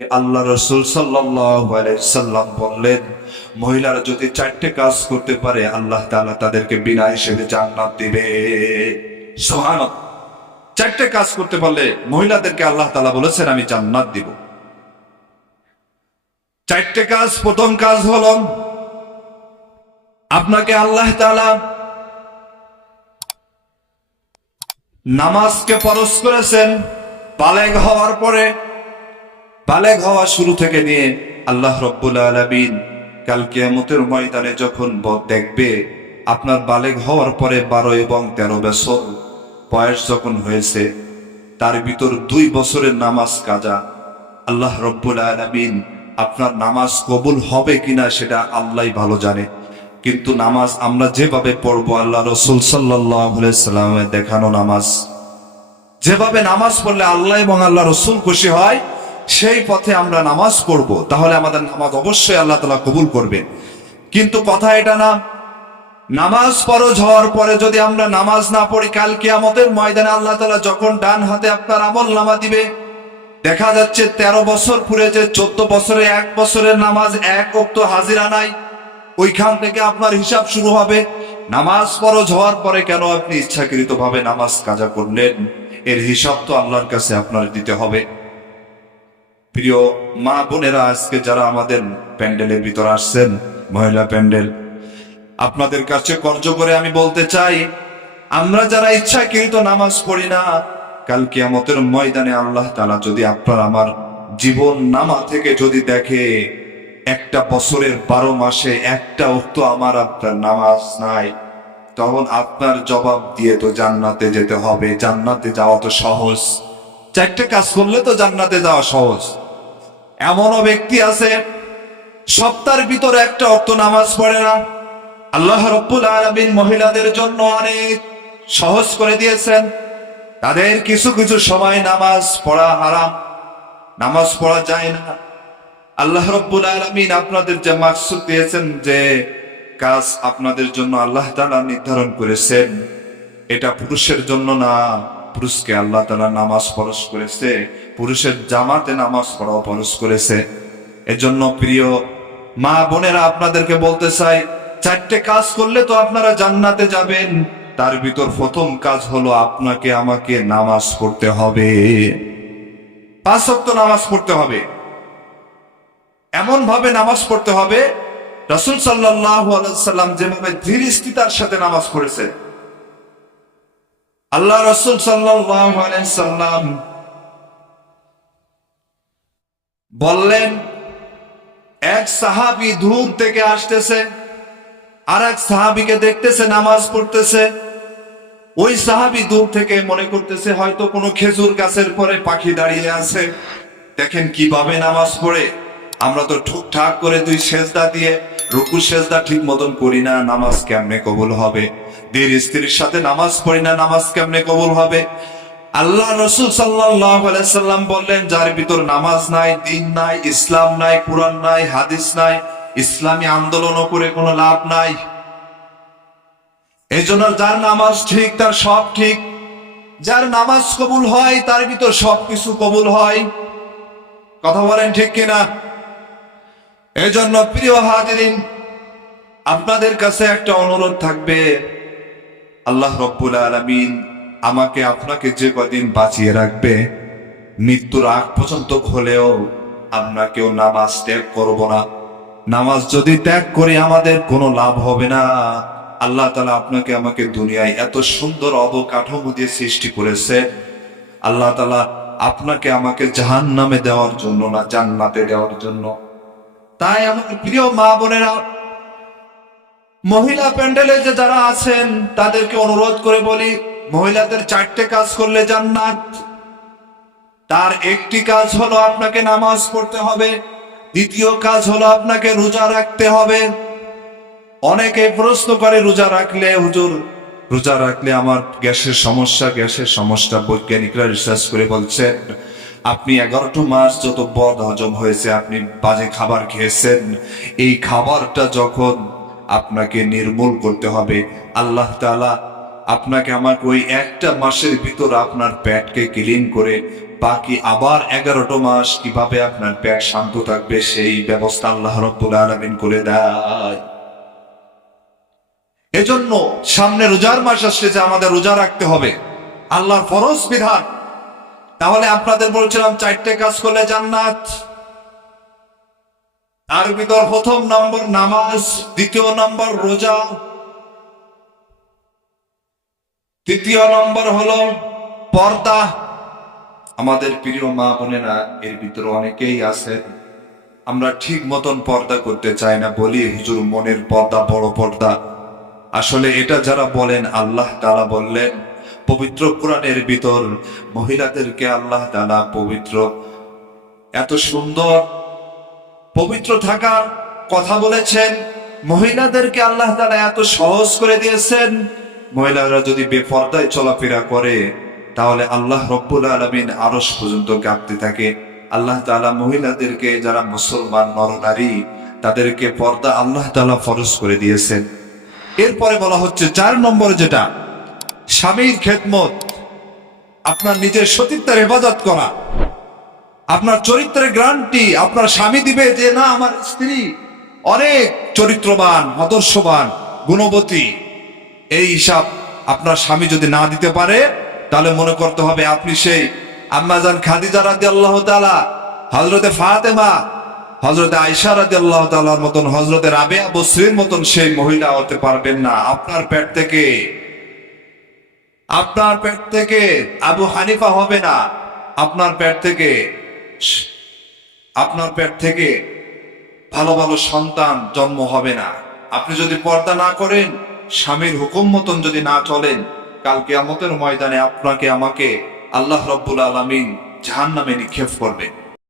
আল্লাহ রসুল সাল্লাম বললেন, মহিলারা যদি চারটে কাজ করতে পারে, আল্লাহ তাআলা তাদেরকে বিনা হিসেবে জান্নাত দিবে। সোহান চারটে কাজ করতে পারলে মহিলাদেরকে আল্লাহ তাআলা বলেছেন, আমি জান্নাত দিব। চারটে কাজ, প্রথম কাজ হলো, আপনাকে আল্লাহ তাআলা নামাজকে ফরজ করেছেন, বালেগ হওয়ার পরে বালেগ হওয়া শুরু থেকে নিয়ে আল্লাহ রব্বুল আলমিন কাল কিয়ামতের ময়দানে যখন দেখবে, আপনার বালেগ হওয়ার পরে বারো এবং তেরো বছর বয়স যখন হয়েছে, তার ভিতর দুই বছরের নামাজ কাজা। আল্লাহ রব্বুল আলমিন আপনার নামাজ কবুল হবে কিনা সেটা আল্লাহ ভালো জানে। কিন্তু নামাজ আমরা যেভাবে পড়ব, আল্লাহ রসুল সাল্লাহ সাল্লামের দেখানো নামাজ। যেভাবে নামাজ পড়লে আল্লাহ এবং আল্লাহ রসুল খুশি হয় সেই পথে আমরা নামাজ পড়ব, তাহলে আমাদের নামাজ অবশ্যই আল্লাহ তালা কবুল করবেন। কিন্তু কথা এটা না, নামাজ ফরজ হওয়ার পরে যদি আমরা নামাজ না পড়ি, কাল কিয়ামতের ময়দানে আল্লাহ তালা যখন ডান হাতে আপনার আমল নামা দিবে, দেখা যাচ্ছে তেরো বছর পুরেছে, চোদ্দ বছরে, এক বছরের নামাজ এক অক্ত হাজিরা নাই, ওইখান থেকে আপনার হিসাব শুরু হবে, নামাজ ফরজ হওয়ার পরে কেন আপনি ইচ্ছাকৃত ভাবে নামাজ কাজা করলেন? এর হিসাব তো আল্লাহর কাছে আপনার দিতে হবে। প্রিয় মা বোনেরা, আজকে যারা আমাদের প্যান্ডেলের ভিতর আসছেন, মহিলা প্যান্ডেল, আপনাদের কাছে কর্য করে আমি বলতে চাই, আমরা যারা ইচ্ছাকৃত নামাজ পড়ি না, কাল কিয়ামতের ময়দানে আল্লাহ তালা যদি আপনার আমার জীবন নামা থেকে যদি দেখে, একটা বছরের বারো মাসে একটা উক্ত আমার আপনার নামাজ নাই, তখন আপনার জবাব দিয়ে তো জান্নাতে যেতে হবে, জান্নাতে যাওয়া তো সহজ। চারটে কাজ করলে তো জান্নাতে যাওয়া সহজ। এমনও ব্যক্তি আছে, সপ্তাহের ভিতরে একটা অর্থ নামাজ পড়ে না। আল্লাহ রব্বুল আলমিন মহিলাদের জন্য অনেক সহজ করে দিয়েছেন। তাদের কিছু কিছু সময় নামাজ পড়া হারাম, নামাজ পড়া যায় না। আল্লাহ রব্বুল আলমিন আপনাদের যে মাকসুদ দিয়েছেন যে কাজ আপনাদের জন্য আল্লাহ তালা নির্ধারণ করেছেন, এটা পুরুষের জন্য না। পুরুষকে আল্লাহ তালা নামাজ পরশ করেছে, পুরুষের জামাতে নামাজ পড়াও পরশ করেছে। এজন্য প্রিয় মা বোনেরা, আপনাদেরকে বলতে চাই, চারটে কাজ করলে তো আপনারা জান্নাতে যাবেন। তার ভিতর প্রথম কাজ হলো আপনাকে আমাকে নামাজ পড়তে হবে। পাঁচ ওয়াক্ত নামাজ পড়তে হবে। এমন ভাবে নামাজ পড়তে হবে, রসুল সাল্লাহ সাল্লাম যেভাবে ধীর স্থিতার সাথে নামাজ পড়েছে আল্লাহ রসুল সাল্লাম বললেন, এক সাহাবি দূর থেকে আসতেছে আর এক সাহাবিকে দেখতেছে, নামাজ পড়তেছে। ওই সাহাবি দূর থেকে মনে করতেছে, হয়তো কোনো খেজুর গাছের পরে পাখি দাঁড়িয়ে আছে। দেখেন কীভাবে নামাজ পড়ে। আমরা তো ঠুকঠাক করে দুই সেজদা দিয়ে রুকু সেজদা ঠিক মতন করি না, নামাজ কেমনে কবুল হবে? ধীর স্ত্রীর সাথে নামাজ পড়ি না, নামাজ কেমনে কবুল হবে? আল্লাহ রসুল সাল্লাম বললেন, যার ভিতর নামাজ নাই, দিন নাই, ইসলাম নাই, কোরআন নাই, হাদিস নাই, ইসলামী আন্দোলন করে কোনো লাভ নাই। এই যার নামাজ ঠিক, তার সব ঠিক। যার নামাজ কবুল হয়, তার ভিতর সবকিছু কবুল হয়। কথা বলেন ঠিক কিনা? এই জন্য প্রিয় হাজিরিন, আপনাদের কাছে একটা অনুরোধ থাকবে। আল্লাহ রব্বুল আলমিন আমাকে আপনাকে যে কদিন বাঁচিয়ে রাখবে, মৃত্যুর আগ পর্যন্ত হলেও আপনাকেও নামাজ ত্যাগ করব না। নামাজ যদি ত্যাগ করি আমাদের কোনো লাভ হবে না। আল্লাহ তালা আপনাকে আমাকে দুনিয়ায় এত সুন্দর অবকাঠামো দিয়ে সৃষ্টি করেছে। আল্লাহ তালা আপনাকে আমাকে জাহান নামে দেওয়ার জন্য না জান্নাতে দেওয়ার জন্য তাই আমার প্রিয় মা বোনেরা, মহিলা প্যান্ডেলে যে যারা আছেন, তাদেরকে অনুরোধ করে বলি, মহিলাদের চারটে কাজ করলে যান জান্নাত। তার একটি কাজ হলো আপনাকে নামাজ পড়তে হবে, দ্বিতীয় কাজ হলো আপনাকে রোজা রাখতে হবে। অনেকে প্রশ্ন করে, রোজা রাখলে, হুজুর, রোজা রাখলে আমার গ্যাসের সমস্যা গ্যাসের সমস্যা, বৈজ্ঞানিকরা রিসার্চ করে বলছেন আপনি এগারোটা মাস যত বদ হজম হয়েছে, আপনি বাজে খাবার খেয়েছেন। এই খাবারটা যখন আপনাকে নির্মূল করতে হবে, আল্লাহ তাআলা আপনাকে আমাকে ওই একটা মাসের ভিতর আপনার পেটকে ক্লিন করে, বাকি আবার এগারোটা মাস কীভাবে আপনার পেট শান্ত থাকবে, সেই ব্যবস্থা আল্লাহ রব্বুল আলমিন করে দেয়। এজন্য সামনে রোজার মাস আসছে যে আমাদের রোজা রাখতে হবে, আল্লাহর ফরজ বিধান। তাহলে আপনাদের বলছিলাম চারটে কাজ করলে জান্নাত। তার ভিতর প্রথম নম্বর নামাজ, দ্বিতীয় নম্বর রোজা। তৃতীয় নম্বর হলো পর্দা। আমাদের প্রিয় মা বোনেরা, এর ভিতরে অনেকেই আছেন। আমরা ঠিক মতন পর্দা করতে চাই না, বলি, হুজুর, মনের পর্দা বড় পর্দা। আসলে এটা যারা বলেন, আল্লাহ তারা বললেন পবিত্র কোরআনের ভিতর মহিলাদেরকে আল্লাহ তাআলা পবিত্র, এত সুন্দর পবিত্র থাকার কথা বলেছেন। মহিলাদেরকে আল্লাহ তাআলা এত সহজ করে দিয়েছেন। মহিলারা যদি বেপর্দায় চলাফেরা করে, তাহলে আল্লাহ রব্বুল আলমিন আরস পর্যন্ত কাঁপতে থাকে। আল্লাহ তাআলা মহিলাদেরকে, যারা মুসলমান, নরনারী, তাদেরকে পর্দা আল্লাহ তাআলা ফরজ করে দিয়েছেন। এরপরে বলা হচ্ছে, চার নম্বর যেটা স্বামীর খেদমত, আপনার নিজের সতীত্বের হেফাজত করা, আপনার চরিত্রের গ্রান্টি আপনার স্বামী দিবে যে, না, আমার স্ত্রী অনেক চরিত্রবান, আদর্শবান, গুণবতী। এই হিসাব আপনার স্বামী যদি না দিতে পারে, তাহলে মনে করতে হবে আপনি সেই আম্মাজান খাদিজা রাদি আল্লাহ তালা হজরতে ফাতেমা হজরতে আয়সা রাদি আল্লাহ তালার মতন হজরতে রাবেয়া বসরির মতন সেই মহিলা হতে পারবেন না। আপনার পেট থেকে আপনার পেট থেকে আবু হানিফা হবে না। আপনার পেট থেকে আপনার পেট থেকে ভালো ভালো সন্তান জন্ম হবে না। আপনি যদি পর্দা না করেন, স্বামীর হুকুম মতন যদি না চলেন কালকে কেয়ামতের ময়দানে আপনাকে, আমাকে আল্লাহ রব্বুল আলমিন জাহান নামে নিক্ষেপ করবেন।